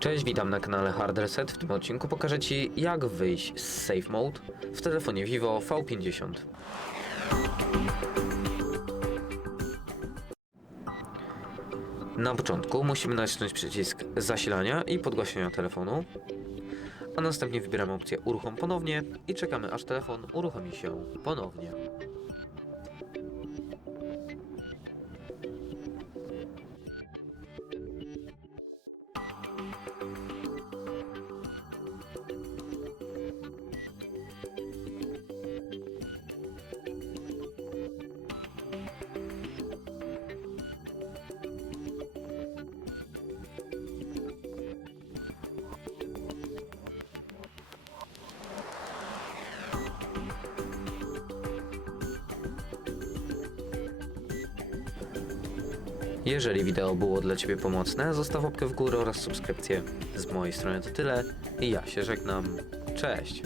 Cześć, witam na kanale Hard Reset. W tym odcinku pokażę Ci jak wyjść z Safe Mode w telefonie Vivo V50. Na początku musimy nacisnąć przycisk zasilania i podgłaśniania telefonu, a następnie wybieramy opcję uruchom ponownie i czekamy aż telefon uruchomi się ponownie. Jeżeli wideo było dla Ciebie pomocne, zostaw łapkę w górę oraz subskrypcję. Z mojej strony to tyle i ja się żegnam. Cześć!